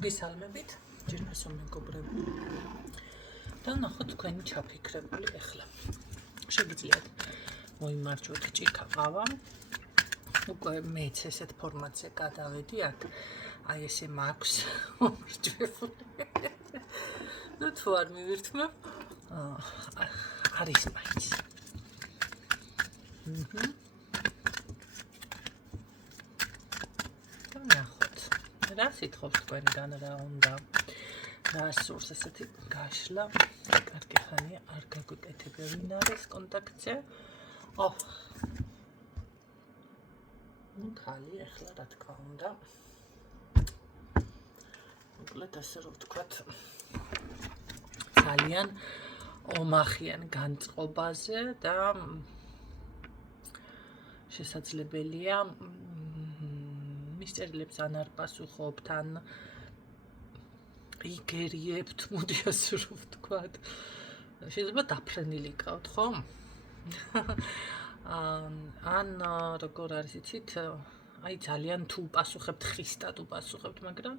მოგესალმებით, ჯერმესო მეგობრებო. და ნახოთ თქვენი ჩაფიქრებული ახლა. შეგიძლიათ მოიმარჯვოთ ჭიქა ყავა. უკვე მეც ესეთ ფორმატზე გადავედი აქ. აი ესე მაქვს მომრჯვებული. ნუ თუ არ მივირთმევ, არის მაინც. ნახოთ. რა სიტყვებს თქვენგან რა უნდა? რა სურს ესეთი გაშლა? კარგი ხანია, არ გაგვიკეთებია ვინ არის კონტაქტზე. ნუ ხალი ახლა რა თქმა უნდა. მოკლედ ასე რომ ვთქვათ, ძალიან ომახიან განწყობაზე და შესაძლებელია მისწერლებს ან არ პასუხობთ, ან იგერიებთ, მოდი ასე რომ ვთქვათ. შეიძლება დაფრენილი გყავთ, ხო? ან როგორ არის იცით, აი ძალიან თუ პასუხებთ, ხისტად უპასუხებთ, მაგრამ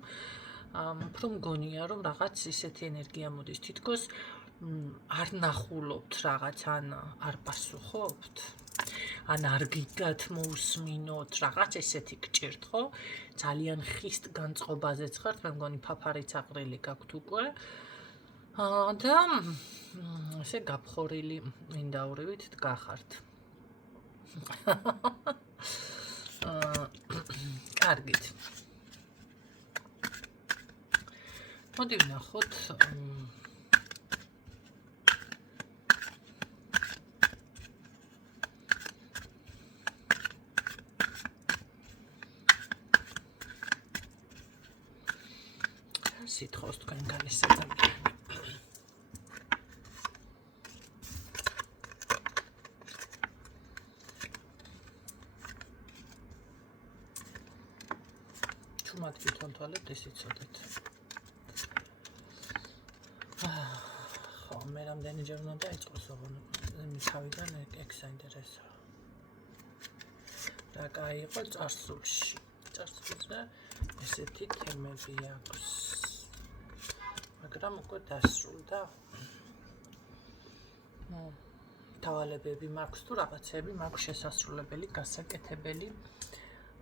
უფრო მგონია, რომ რაღაც ისეთი ენერგია მოდის, თითქოს არ ნახულობთ რაღაც, ან არ პასუხობთ, ან არ გიგათ მოусმინოთ, რაღაც ესეთი გჭირთ, ხო? ძალიან ხისტ განწყობაზეც ხართ, მე მგონი ფაფარიც აყრილი გაქვთ უკვე. და ესე გაფხორილი ინდაურივით დგახართ. კარგით. მოდი ვნახოთ სიტყვას თქვენგან ეს ადამიანი. ჩუმად გითვალთვალებთ, ეს იცოდეთ. ხო, მე რამდენიჯერ უნდა დაიწყოს, ოღონდ თავიდან ეგ საინტერესოა. რა გაიყო წარსულში. წარსულზე ესეთი თემები აქვს. მაგრამ უკვე დასრულდა. დავალებები მაქვს თუ რაღაცები მაქვს შესასრულებელი, გასაკეთებელი.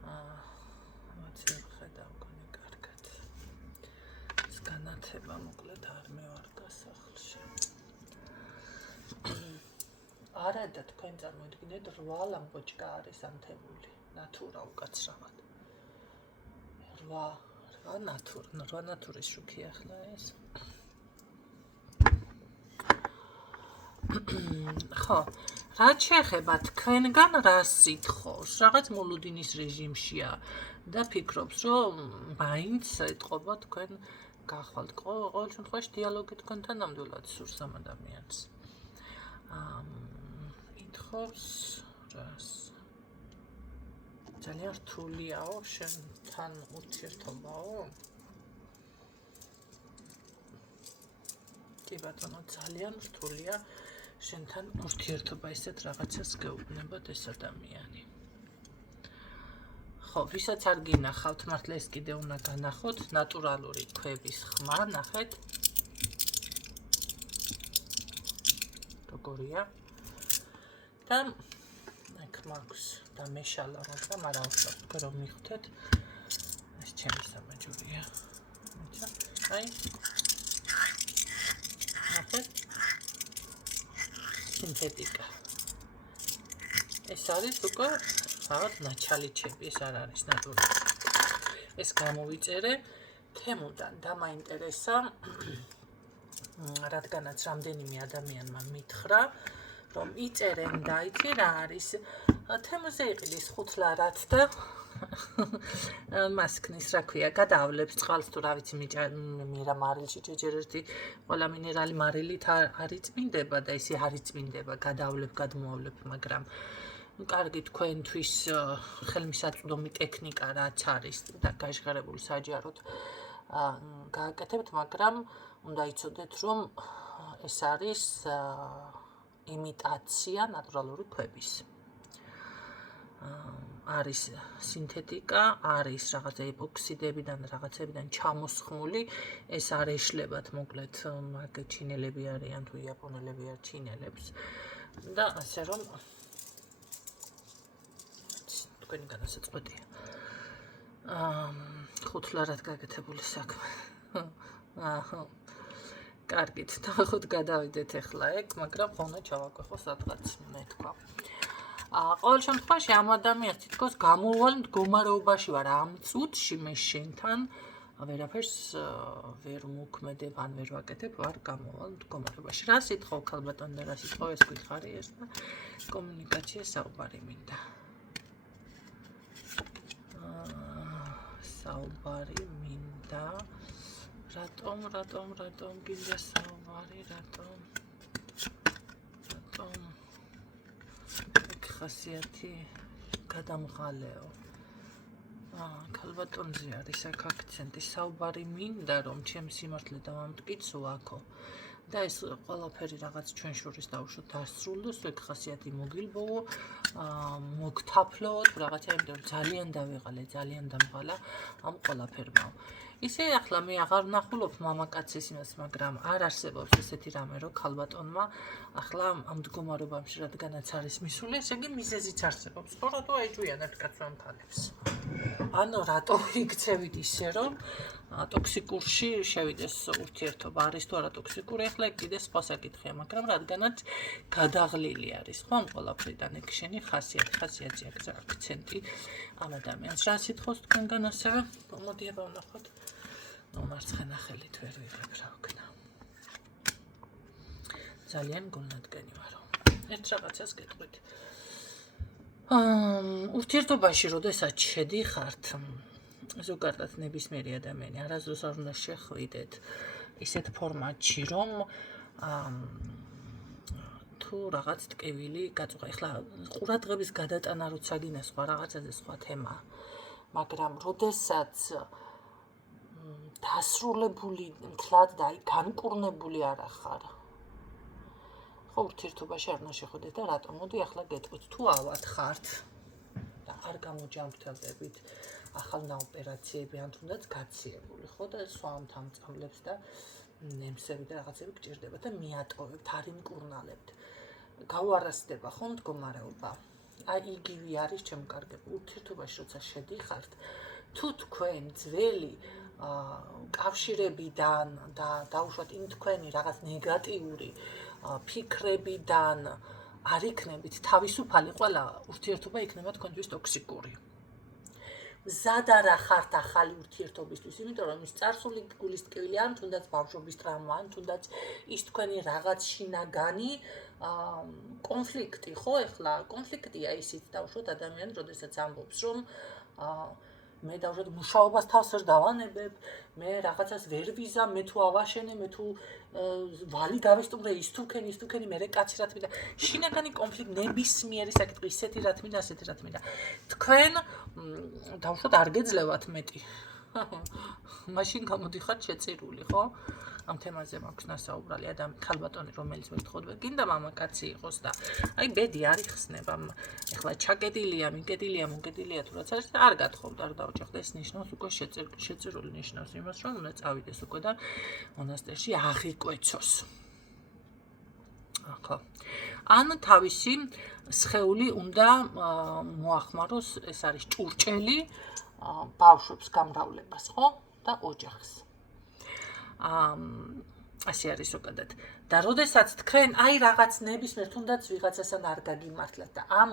რაღაცა ხედავ გონი კარგად. ეს განათება მოკლედ არ მევარდა სახლში. არა და თქვენ წარმოიდგინეთ 8 ლამპოჩკა არის ანთებული, ნატურა უკაცრავად. 8 ნატურის შუქი ახლა ეს. ხო, რაც შეეხება თქვენგან რა სიტყავს, რაღაც მოლუდინის რეჟიმშია და ფიქრობს, რომ მაინც ეტყობა თქვენ გახვალთ. ყოველ შემთხვევაში დიალოგი თქვენთან ნამდვილად სურს ამ ადამიანს. ითხოვს რას? ძალიან რთულიაო შენთან ურთიერთობაო? კი ბატონო, ძალიან რთულია შენთან ურთიერთობა, ესეთ რაღაცას გეუბნებოდ ეს ადამიანი. ხო, ვისაც არ გინახავთ, მართლა ეს კიდე უნდა განახოთ, ნატურალური ქვების ხმა, ნახეთ. როგორია? და აქ მაქვს და მეშალა, მაგრამ არა უშვებ, თქვენ რომ მიხვდეთ, ეს ჩემი სამაჯურია. აი. ნახეთ. სინთეტიკა. ეს არის უკვე რაღაც ნაჩალიჩები, ეს არ არის ნატურალი. ეს გამოვიწერე თემუდან და მაინტერესა, რადგანაც რამდენიმე ადამიანმა მითხრა, რომ იწერენ და იცი რა არის. თემზე იყილის ხუთლარად და მასკნის, რა ქვია, გადავლებს წყალს თუ რა ვიცი მირა მარილში ჯერ ერთი ყველა მინერალი მარილით არ იწმინდება და ისი არ იწმინდება, გადავლებ, გადმოავლებ, მაგრამ კარგი თქვენთვის ხელმისაწვდომი ტექნიკა რაც არის და გაჟღერებული საჯაროდ გააკეთებთ, მაგრამ უნდა იცოდეთ, რომ ეს არის იმიტაცია ნატურალური ქვების. არის სინთეტიკა, არის რაღაცა ეპოქსიდებიდან, რაღაცებიდან ჩამოსხმული, ეს არ ეშლებათ, მოკლედ, მაგ ჩინელები არიან თუ იაპონელები არ ჩინელებს. და ასე რომ თქვენი განასაწყვეტია. ხუთლარად გაკეთებული საქმე. კარგით, ნახოთ გადავიდეთ ახლა ეგ, მაგრამ ხოლმე ჩავაკვეხო სადღაც მე თქვა. ყოველ შემთხვევაში ამ ადამიანს თითქოს გამოვალ მდგომარეობაში ვარ ამ წუთში მე შენთან ვერაფერს ვერ მოქმედებ ან ვერ ვაკეთებ, ვარ გამოვალ მდგომარეობაში. რა სიტყვა ქალბატონი და რა სიტყვა ეს გვითხარი ეს და კომუნიკაცია საუბარი მინდა. საუბარი მინდა. რატომ გინდა საუბარი, რატომ ხასიათი გადამღალეო. ქალბატონზე არის აქ აქცენტი, საუბარი მინდა რომ ჩემს სიმართლე დავამტკიცო აქო. და ეს ყველაფერი რაღაც ჩვენ შორის დავუშვათ დასრულდეს, ეგ ხასიათი მოგილბოვო, მოგთაფლოთ რაღაცა, იმიტომ რომ ძალიან დავიღალე, ძალიან დამღალა ამ ყველაფერმა. ისე ახლა მე აღარ ვნახულობ მამაკაცის იმას, მაგრამ არ არსებობს ესეთი რამე, რომ ქალბატონმა ახლა ამ მდგომარეობაში რადგანაც არის მისული, ესე იგი მიზეზიც არსებობს. ხო, რატო აიჯვიანებთ კაცს ამ ქალებს? ანუ რატო იქცევით ისე, რომ ტოქსიკურში შევიდეს ურთიერთობა, არის თუ არა ტოქსიკური, ახლა კიდე სხვა საკითხია, მაგრამ რადგანაც გადაღლილი არის, ხო, ამ ყველაფრიდან ეგ შენი ხასიათი აქცენტი ამ ადამიანს. რა სიტყვას თქვენგან ასევე? მოდი აბა ვნახოთ. მარცხენა ხელით ვერ ვიღებ რა ვქნა. ძალიან გულნადგენი ვარო. ერთ რაღაცას გეტყვით. ურთიერთობაში როდესაც შედიხართ, ზოგადად ნებისმიერი ადამიანი არასდროს არ უნდა შეხვიდეთ ისეთ ფორმატში, რომ თუ რაღაც ტკივილი გაწუხა. ეხლა ყურადღების გადატანა როცა გინდა სხვა რაღაცაზე სხვა თემაა. მაგრამ როდესაც დასრულებული მთლად და განკურნებული არ ახარ. ხო, ურთიერთობაში არ უნდა შეხვიდეთ და რატომ? მოდი ახლა გეტყვით, თუ ავად ხართ და არ გამოჯამრთელდებით ახალ ოპერაციები ან თუნდაც გაციებული, ხო და სხვა ამთამწამლებს და ნემსები და რაღაცები გჭირდებათ და მიატოვებთ, არ იმკურნალებთ. გაუარესდება ხო მდგომარეობა. აი იგივე არის ჩემკარგები. ურთიერთობაში როცა შედიხართ, თუ თქვენ ძველი კავშირებიდან და დაუშვათ იმ თქვენი რაღაც ნეგატიური ფიქრებიდან არ იქნებით თავისუფალი, ყველა ურთიერთობა იქნება თქვენთვის ტოქსიკური. მზად არ ხართ ახალი ურთიერთობისთვის, იმიტომ რომ ის წარსული გულის ტკივილი ან თუნდაც ბავშვობის ტრაუმა, ან თუნდაც ის თქვენი რაღაც შინაგანი კონფლიქტი, ხო, ეხლა კონფლიქტია ისიც დავუშვათ ადამიანი, როდესაც ამბობს, რომ მე დავუშვათ მუშაობას თავს ვერ დავანებებ, მე რაღაცას ვერ ვიზამ, მე თუ ავაშენე, მე თუ ვალი გავისტუმრე, ის თუ ქენი, მე კაცი რა თქმა უნდა. შინაგანი კონფლიქტი ნებისმიერი საკითხი, ისეთი რა თქმა უნდა, ასეთი რა თქმა უნდა. თქვენ დავუშვათ არ გეძლევათ მეტი. მაშინ გამოდიხართ შეწირული, ხო? ამ თემაზე მაქვს ნასაუბრალი ქალბატონი, რომელიც მეთხოვდა, გინდა მამაკაცი იყოს და აი ბედი არ იხსნება. ეხლა ჩაკეტილია, მიკეტილია, მოგეტილია თუ რაც არის, არ გათხოვდა, არ დაუჭახდა. ეს ნიშნავს უკვე შეწირული ნიშნავს იმას, რომ უნდა წავიდეს უკვე და მონასტერში აღიკვეცოს. ხო. ან თავისი სხეული უნდა მოახმაროს, ეს არის ჭურჭელი ბავშვებს გამრავლებას, ხო? და ოჯახს. ასე არის ზოგადად. და როდესაც თქვენ აი რაღაც ნებისმიერ თუნდაც ვიღაცასთან არ გაგიმართლათ და ამ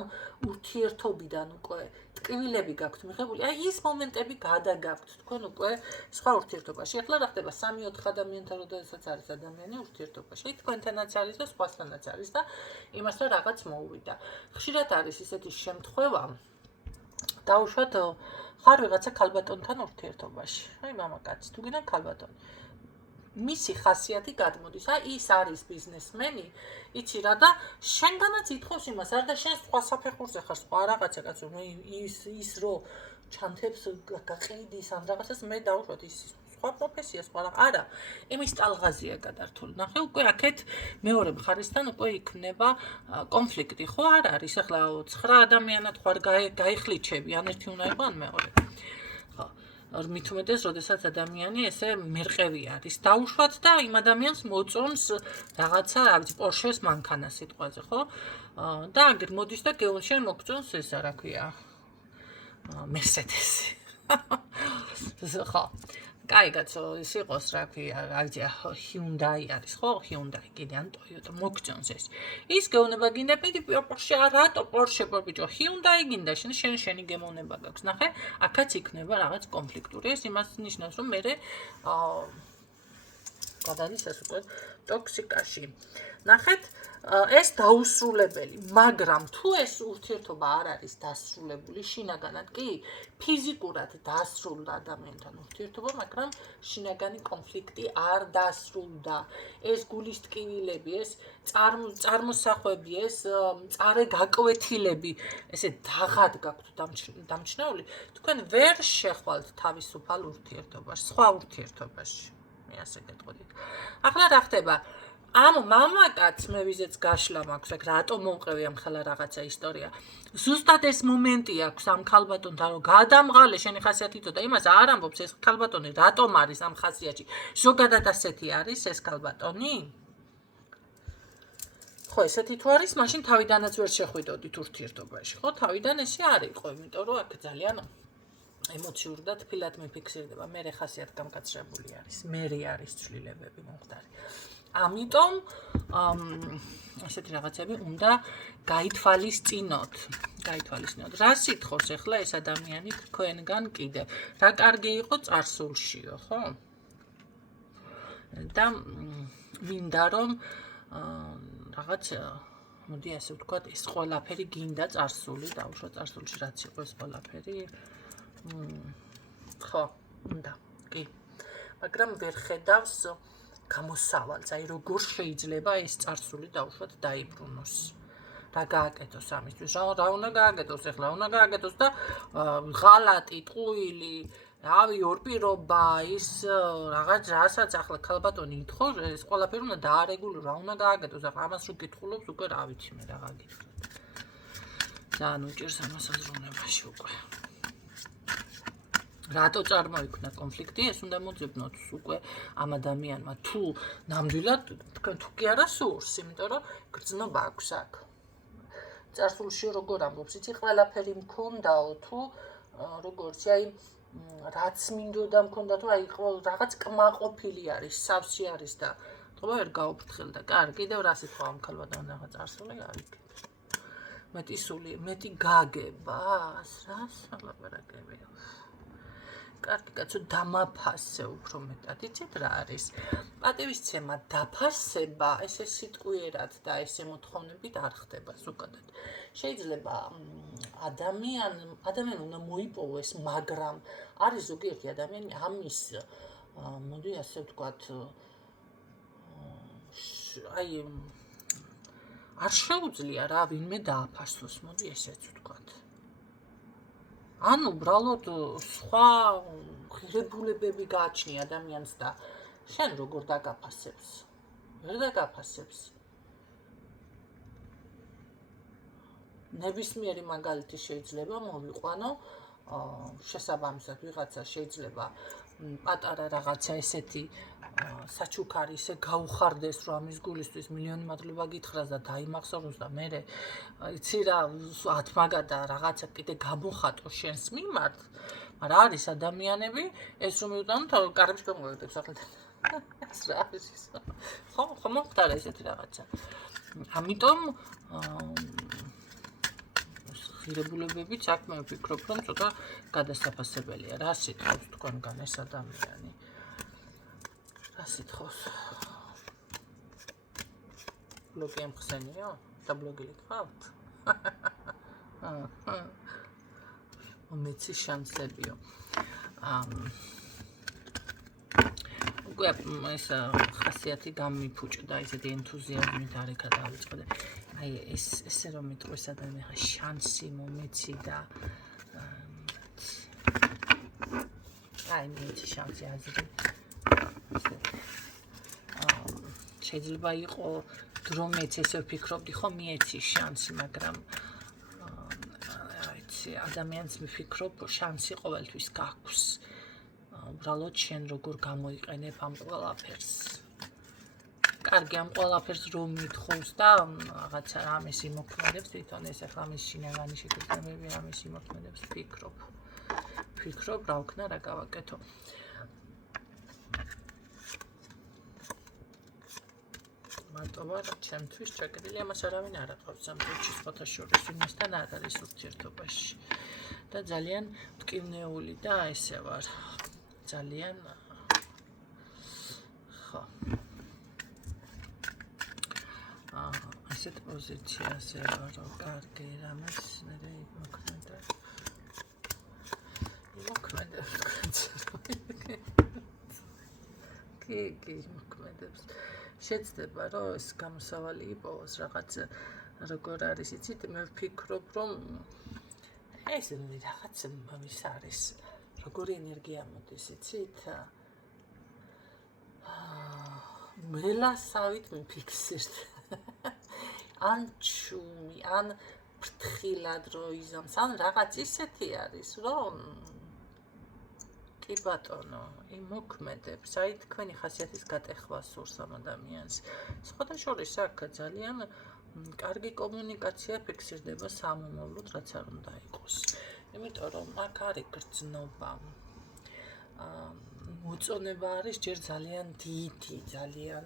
ურთიერთობიდან უკვე ტკივილები გაქვთ მიღებული, აი ის მომენტები გადაგაქვთ თქვენ უკვე სხვა ურთიერთობაში. ახლა რა ხდება 3-4 ადამიანთან როდესაც არის ადამიანი ურთიერთობაში, თქვენთანაც არის და სხვასთანაც არის და იმასთან რაღაც მოუვიდა. ხშირად არის ისეთი შემთხვევა, დაუშვათ ხარ ვიღაცა ქალბატონთან ურთიერთობაში. აი მამაკაცი, თუ გინდა ქალბატონი. მისი ხასიათი გადმოდის. აი ის არის ბიზნესმენი, იცი რა და შენგანაც ითხოვს იმას, არ და შენ სხვა საფეხურზე ხარ, სხვა რაღაცა კაცო, ის რო ჩანთებს გაყიდის ან რაღაცას მე დავუშვათ ის სხვა სხვა პროფესია, სხვა რა. არა, იმის ტალღაზია გადართული. ნახე, უკვე აქეთ მეორე მხარესთან უკვე იქნება კონფლიქტი, ხო არ არის? ახლა 9 ადამიანად ხარ გაიხლიჩები, ან ერთი უნდა იყო, ან მეორე. ხო. მით უმეტეს, როდესაც ადამიანი ესე მერყევი არის, დაუშვათ და იმ ადამიანს მოწონს რაღაცა, რა ვიცი, პორშეს მანქანა სიტყვაზე, ხო? და აგერ მოდის და გეონშენ მოგწონს ესა, რა ქვია, მერსედესი. ხო. კაიგაც ის იყოს, რა ქვია, რა ვიცი, Hyundai არის, ხო? Hyundai კიდე ან Toyota მოგწონს ეს. ის გეონება გინდა პიტი Porsche, რატო Porsche ბიჭო, Hyundai გინდა, შენი გემოვნება გაქვს. ნახე, აქაც იქნება რაღაც კონფლიქტური. ეს იმას ნიშნავს, რომ მე გადადის ეს უკვე ტოქსიკაში. ნახეთ, ეს დაუსრულებელი, მაგრამ თუ ეს ურთიერთობა არ არის დასრულებული, შინაგანად კი ფიზიკურად დასრულდა ადამიანთან ურთიერთობა, მაგრამ შინაგანი კონფლიქტი არ დასრულდა. ეს გულის ტკივილები, ეს წარმოსახვები, ეს მწარე გაკვეთილები, ესე დაღად გაქვთ დამჩნეული, თქვენ ვერ შეხვალთ თავისუფალ ურთიერთობაში, სხვა ურთიერთობაში. მე ასე გეტყოდით. ახლა რა ხდება? ამ მამაკაც მე ვიზეც გაშლა მაქვს, აქ რატომ მომყევი ამ ხელა რაღაცა ისტორია. ზუსტად ეს მომენტი აქვს ამ ქალბატონთან, რომ გადამღალე შენი ხასიათითო და იმას არ ამბობს ეს ქალბატონი რატომ არის ამ ხასიათში. ზოგადად ასეთი არის ეს ქალბატონი? ხო, ესეთი თუ არის, მაშინ თავიდანაც ვერ შეხვიდოდით ურთიერთობაში, ხო? თავიდან ესე არ იყო, იმიტომ რომ აქ ძალიან ემოციურ და თბილად მიფიქსირდება. მე ხასიათ გამკაცრებული არის, მე არის ცვლილებები მომხდარი. ამიტომ ასეთი რაღაცები უნდა გაითვალისწინოთ. რა სიტყავს ახლა ეს ადამიანი თქვენგან კიდე? რა კარგი იყო წარსულშიო, ხო? და მინდა რომ რაღაც მოდი ასე ვთქვათ, ეს ყველაფერი გინდა წარსული, დაუშვა წარსულში რაც იყო ეს ყველაფერი. ხო, უნდა, კი. მაგრამ ვერ ხედავს გამოსავალს, აი როგორ შეიძლება ეს წარსული დაუშვათ დაიბრუნოს. რა გააკეთოს ამისთვის? რა უნდა გააკეთოს ახლა? უნდა გააკეთოს და ღალატი, ტყუილი, რავი, ორპირობა, ის რაღაც რასაც ახლა ქალბატონი ითხოვს, ეს ყველაფერი უნდა დაარეგულოს, რა უნდა გააკეთოს? ახლა ამას რო გითხულობს, უკვე რა ვიცი მე რა გაგიჩვენე. ძალიან უჭირს ამას აზროვნებაში უკვე. რატო წარმოიქმნა კონფლიქტი? ეს უნდა მოძებნოთ უკვე ამ ადამიანმა. თუ ნამდვილად თქვენ თუ კი არა სურს, იმიტომ რომ გრძნობა აქვს აქ. წარსულში როგორ ამბობს, იცი, ყველაფერი მქონდაო, თუ როგორც აი რაც მინდოდა მქონდა, თუ აი რაღაც კმაყოფილი არის, სავსე არის და თქო ვერ გაუფრთხილდა. კარგი, კიდევ რა სიტყვა ამ ქალბატონს რაღაც წარსული არის. მეტი სული, მეტი გაგებას, რას ალაპარაკებია. კარგი კაცო, დამაფასე უფრო მეტად, იცით რა არის? პატივისცემა, დაფასება, ესე სიტყვიერად და ესე მოთხოვნებით არ ხდება ზოგადად. შეიძლება ადამიანი უნდა მოიპოვოს, მაგრამ არის ზოგიერთი ადამიანი ამის, მოდი ასე ვთქვათ, აი არ შეუძლია რა ვინმე დააფასოს, მოდი ესეც ვთქვათ. ან უბრალოდ სხვა ღირებულებები გააჩნია ადამიანს და შენ როგორ დაგაფასებს? ვერ დაგაფასებს. ნებისმიერი მაგალითი შეიძლება მოვიყვანო, შესაბამისად ვიღაცა შეიძლება პატარა რაღაცა ესეთი საჩუქარი ისე გაუხარდეს, რომ ამის გულისთვის მილიონი მადლობა გითხრას და დაიმახსოვროს და მე იცი რა, ათმაგადა რაღაცა კიდე გამოხატო შენს მიმართ, მაგრამ არის ადამიანები, ეს რომ მივიტანოთ, კარებში გამოვიდებს ახლა. ეს რა არის ის? ხო, მოხდარა ესეთი რაღაცა. ამიტომ ღირებულებებით აქ მე ვფიქრობ, რომ ცოტა გადასაფასებელია. რა სიტყვავს თქვენგან ეს ადამიანი? რა სიტყვავს? ბლოგი ამხსენიო? და ბლოგი ლიქვავთ? მეცი შანსებიო. უკვე ეს ხასიათი გამიფუჭდა, ისეთი ენთუზიაზმით არ ეკა დავიწყდა. აი ესე რომ მიტყვის ადამიანი შანსი მომეცი და აი მეცი შანსი აზრი შეიძლება იყო დრო მეც ესე ვფიქრობდი ხო მიეცი შანსი, მაგრამ ადამიანს მიფიქრობ შანსი ყოველთვის გაქვს. უბრალოდ შენ როგორ გამოიყენებ ამ ყველაფერს. კარგი, ამ ყველაფერს რომ მithხოვს და რაღაცა რამეს იმოქმედებს, თვითონ ეს ახლა ამის შინაგანი შეგრძნებები რამეს იმოქმედებს, ფიქრობ, რა ვქნა, რა გავაკეთო. მარტოა ჩემთვის ჩაკეტილი, ამას არავინ არ aqავს ამ დროში სხვათა შორის ვინმესთან არ არის ურთიერთობაში. და ძალიან მტკივნეული და ესე ვარ. ძალიან ხო. ასეთ პოზიციაზე ვარო, კარგი, რამეს მე იმოქმედა. კი, იმოქმედებს. შეცდება, რომ ეს გამოსავალი იპოვოს რაღაც როგორ არის, იცით, მე ვფიქრობ, რომ ეს რაღაც ვის არის, როგორი ენერგია მოდის, იცით? მელასავით მიფიქსირდ. ან ჩუმი, ან ფრთხილად რო იზამს, ან რაღაც ისეთი არის, რომ კი ბატონო, იმოქმედებს, აი თქვენი ხასიათის გატეხვა სურს ამ ადამიანს. სხვათა შორის აქ ძალიან კარგი კომუნიკაცია ფიქსირდება სამომავლოდ, რაც არ უნდა იყოს. იმიტომ რომ აქ არის გრძნობა. მოწონება არის ჯერ ძალიან დიდი, ძალიან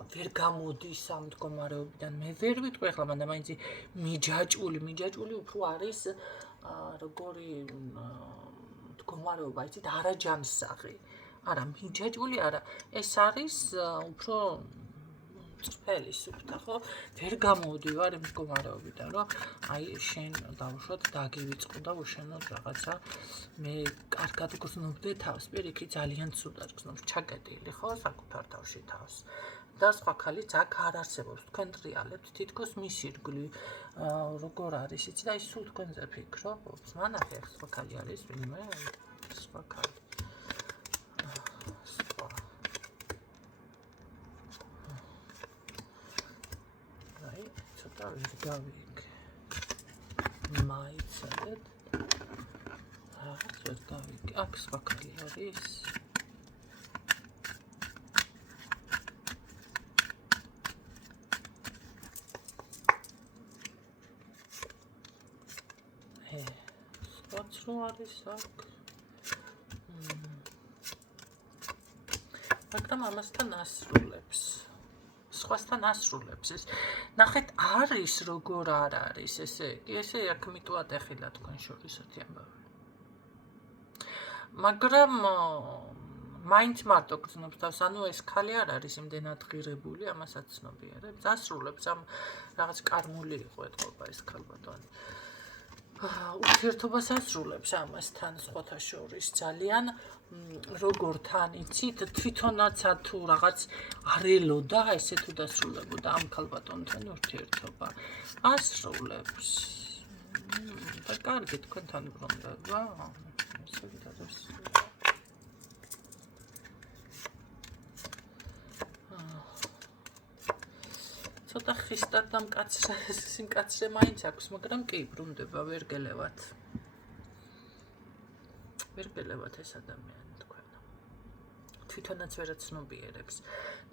ვერ გამოდის ამ მდგომარეობიდან. მე ვერ ვიტყვი ახლა მანდ-მაინც მიჯაჭვული უფრო არის როგორი მდგომარეობა, იცით, არაჯანსაღი. არა, მიჯაჭვული არა. ეს არის უფრო წრფელი სუფთა, ხო? ვერ გამოვდივარ იმ მდგომარეობიდან, რომ აი შენ დავუშვათ დაგივიწყო და უშენოდ რაღაცა მე კარგად გრძნობდი თავს, პირიქით ძალიან ცუდად გრძნობს, ჩაკეტილი, ხო, საკუთარ თავში თავს. და სხვა ქალიც აქ არ არსებობს, თქვენ ტრიალებთ, თითქოს მის ირგვლივ როგორ არის, იცი და ის სულ თქვენზე ფიქრობს, მანახე სხვა ქალი არის ვინმე, სხვა ქალი. აი, ცოტა ვერ გავიგე. მაიცადეთ. რაღაც ვერ გავიგე. აქ სხვა ქალი არის. რო არის აქ. მაგრამ ამასთან ასრულებს. სხვასთან ასრულებს ეს. ნახეთ, არის როგორ არ არის, ესე იგი, ესე აქ მიტოვა ეხილა თქვენ შორის ერთი ამბავი. მაგრამ მაინც მარტო გრძნობს თავს, ანუ ეს ქალი არ არის იმდენად ღირებული, ამასაც ცნობიერებს, ასრულებს ამ რაღაც კარმული იყო ეთყობა ეს ქალბატონი. ურთიერთობას ასრულებს ამასთან სხვათა შორის ძალიან როგორ თან იცით თვითონაც თუ რაღაც არ ელოდა ესე თუ დასრულებოდა ამ ქალბატონთან ურთიერთობა ასრულებს და კარგი თქვენთან ბრუნდება ესე ვიდადეს ცოტა ხისტად და სიმკაცრე მაინც აქვს, მაგრამ კი ბრუნდება, ვერ გელევათ ეს ადამიანი თქვენ. თვითონაც ვერ აცნობიერებს.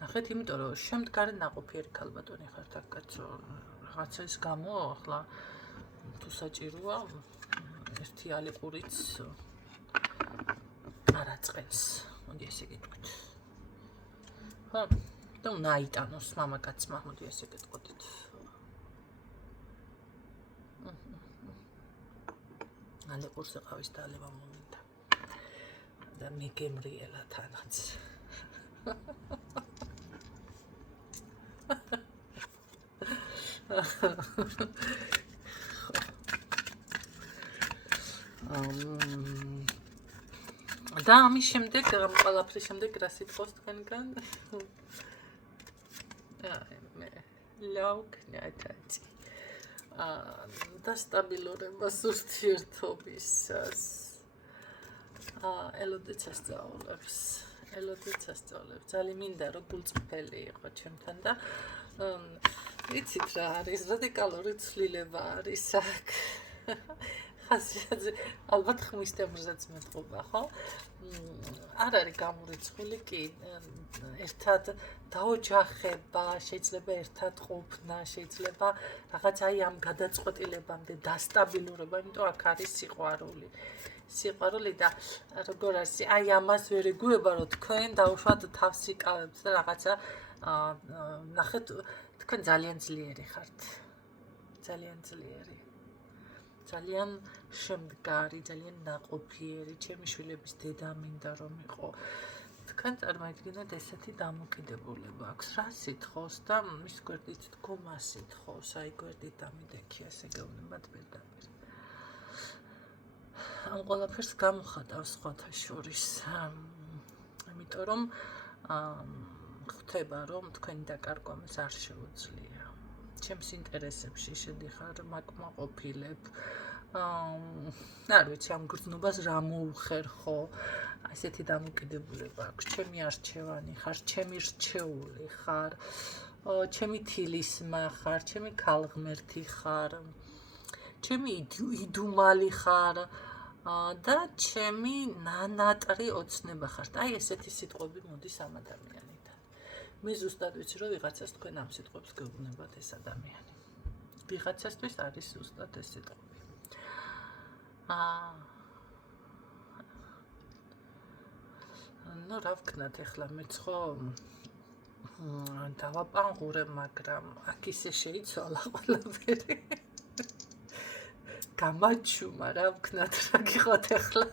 ნახეთ, იმიტომ რომ შემდგარი ნაყოფიერი ქალბატონი ხართ აქ კაცო, რაღაცის გამო ახლა თუ საჭიროა ერთი ალიყურიც არ აწყენს, მოდი ესე გითქვით. ხო? და უნდა აიტანოს მამაკაცმა, მოდი ესე გეტყოდით. ალიყურს ეყავის დალევა მომინდა. და მიგემრიელა თანაც. და ამის შემდეგ, ყველაფრის შემდეგ რა სიტყვას თქვენგან? ლაუქნათაც და სტაბილურობას ურთიერთობისას ელოდეც ასწავლებს ელოდით სასწავლებ. ძალიან მინდა რომ გულწრფელი იყო ჩემთან და იცით რა არის რადიკალური ცვლილება არის აქ. ხასიათზე ალბათ ხმის თემზეც მეტყობა, ხო? არ არის გამორიცხული კი ერთად დაოჯახება, შეიძლება ერთად ყოფნა, შეიძლება რაღაც აი ამ გადაწყვეტილებამდე დასტაბილურობა, იმიტომ აქ არის სიყვარული. სიყვარული და როგორ არის, აი ამას ვერ ეგუება, რომ თქვენ დაუშვათ თავს იკავებთ და რაღაცა ნახეთ, თქვენ ძალიან ძლიერი ხართ. ძალიან ძლიერი. ძალიან შემდგარი, ძალიან ნაყოფიერი, ჩემი შვილების დედა მინდა რომ იყო. თქვენ წარმოიდგინეთ ესეთი დამოკიდებულება აქვს, რა სიტყავს და მის გვერდით დგომა სიტყავს, აი გვერდით დამიდექი ესე გეუბნებათ პირდაპირ. ამ ყველაფერს გამოხატავს სხვათა შორის. იმიტომ რომ ხვდება რომ თქვენი დაკარგვამის არ შეუძლია. ჩემს ინტერესებში შედიხარ, მაკმაყოფილებ. არ ვიცი, ამ გრძნობას რა მოუხერხო. ესეთი დამოკიდებულება აქვს. ჩემი არჩევანი ხარ, ჩემი რჩეული ხარ, ჩემი თილისმა ხარ, ჩემი ქალღმერთი ხარ, ჩემი იდუმალი ხარ და ჩემი ნანატრი ოცნება ხარ. აი ესეთი სიტყვები მოდის ამ ადამიანიდან. მე ზუსტად ვიცი რომ ვიღაცას თქვენ ამ სიტყვებს გეუბნებათ ეს ადამიანი. ვიღაცასთვის არის ზუსტად ეს სიტყვები. რა ვქნათ ახლა მეც ხო დავაპანღურე, მაგრამ აქ ისე შეიცვალა ყველაფერი. გამაჩუმა რა ვქნათ რა გიყოთ ახლა.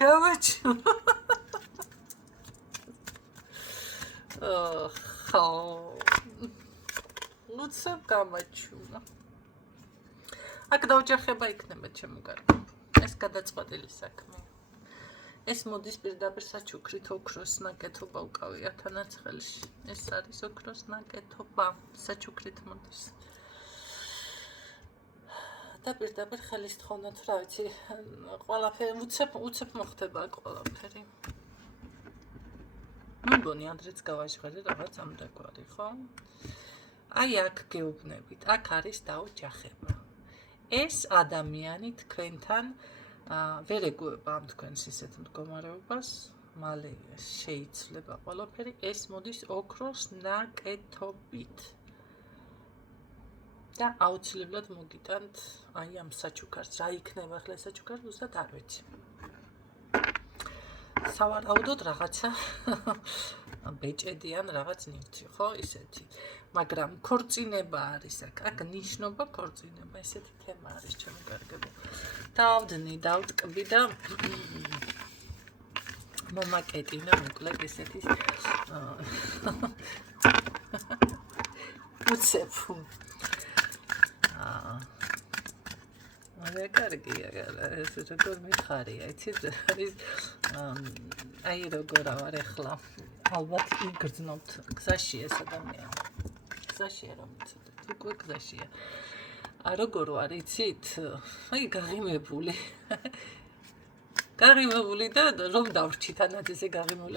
გამაჩუმა. ხო. უცებ გამაჩუმა. აქ დაოჯახება იქნება ჩემო კარგი. ეს გადაწყვეტილი საქმე. ეს მოდის პირდაპირ საჩუქრით ოქროს ნაკეთობა უკავია თანაცხელში. ეს არის ოქროს ნაკეთობა, საჩუქრით მოდის. და პირდაპირ ხელის თხოვნათ, რა ვიცი, ყველაფერი უცებ მოხდება აქ ყველაფერი. მეგონი ანდრეც გავაჟღერე რაღაც ამდაგვარი, ხო? აი აქ გეუბნებით, აქ არის დაოჯახება. ეს ადამიანი თქვენთან ვერ ეგუება ამ თქვენს ისეთ მდგომარეობას, მალე შეიცვლება ყველაფერი, ეს მოდის ოქროს ნაკეთობით. და აუცილებლად მოგიტანთ აი ამ საჩუქარს. რა იქნება ახლა ეს საჩუქარი, ზუსტად არ ვიცი. სავარაუდოდ რაღაცა ბეჭედი ან რაღაც ნივთი, ხო, ისეთი. მაგრამ ქორწინება არის აქ. აქ ნიშნობა ქორწინება, ესეთი თემა არის ჩემო კარგებო. დავდნი, დავტკბი და მომაკეტინა მოკლედ ესეთი უცებ. მაგრამ კარგია, ეს როგორ მიხარია, იცით, არის აი როგორ ვარ ახლა. ალბათ იგრძნობთ გზაში ეს ადამიანი. გზაშია რომ იცოდეთ, უკვე გზაშია. როგორ ვარ, იცით? აი გაღიმებული. გაღიმებული და რომ დავრჩით ანაც ესე გაღიმებული.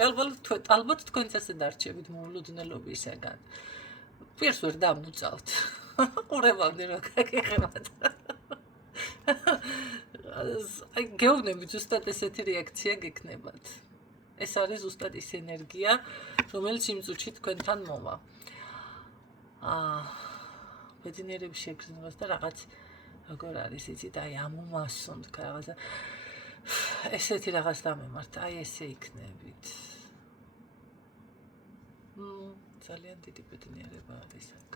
ალბათ თქვენც ასე დარჩებით მოულოდნელობისაგან. პირს ვერ დამუწავთ. ყურებამდე რა გაგეხებათ. აი გეუბნები ზუსტად ესეთი რეაქცია გექნებათ. ეს არის ზუსტად ის ენერგია, რომელიც იმ წუთში თქვენთან მოვა. ბედნიერების შეგრძნებას და რაღაც როგორ არის, იცით, აი ამომასონ თქვა რაღაცა. ესეთი რაღაც დამემართ, აი ესე იქნებით. ძალიან დიდი ბედნიერება არის აქ.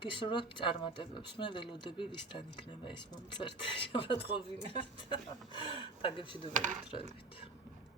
გისურვებთ წარმატებებს, მე ველოდები ვისთან იქნება ეს მომწერთ, შემატყობინებთ. დაგემშვიდობებით დროებით.